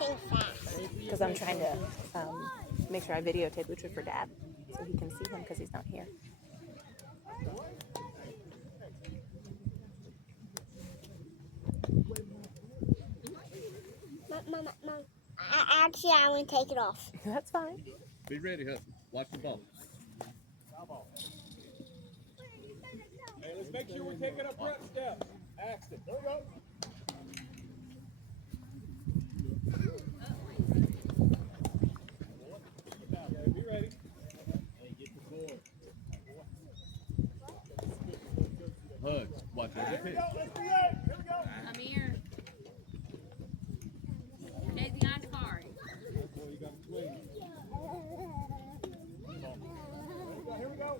walking fast? Because I'm trying to make sure I videotape Lucha for Dad so he can see him because he's not here. Mom, actually, I want to take it off. That's fine. Be ready, Hudson. Watch the ball. Hey, let's make sure we're taking a prep step. Axton, there we go. Okay, be ready. Hey, get the board. Hugs. Watch every pitch. Let's be ready. Here we go. Come here. Daisy, eyes hard. Boy, you got to swing. Here we go.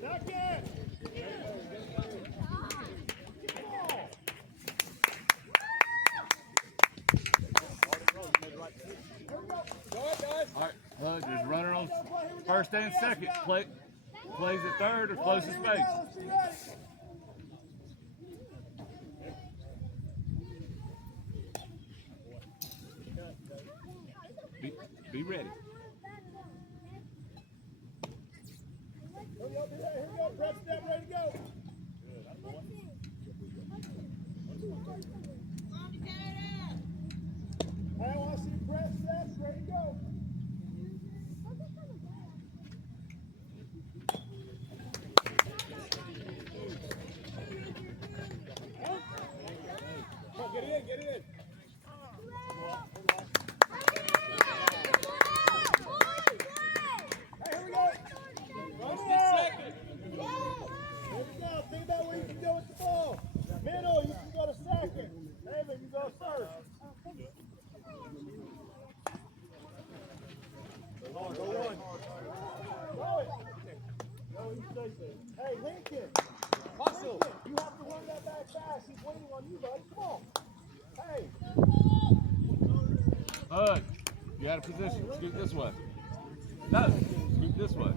Second. Go ahead, guys. All right, Hugs. There's a runner on first and second. Plays at third or closes space. Let's be ready. Be ready. Here we go. Prep step, ready to go. Hey, I want to see prep steps, ready to go. Come on, get in, get in. Hey, here we go. Let's get second. Here we go. Think about where you can go with the ball. Middle, you can go to second. David, you go first. Go on, go one. Throw it. Go, you stay safe. Hey, Lincoln. Hustle. You have to run that back fast. He's waiting on you, buddy. Come on. Hey. Hug. You out of position. Scoot this way. No. Scoot this way.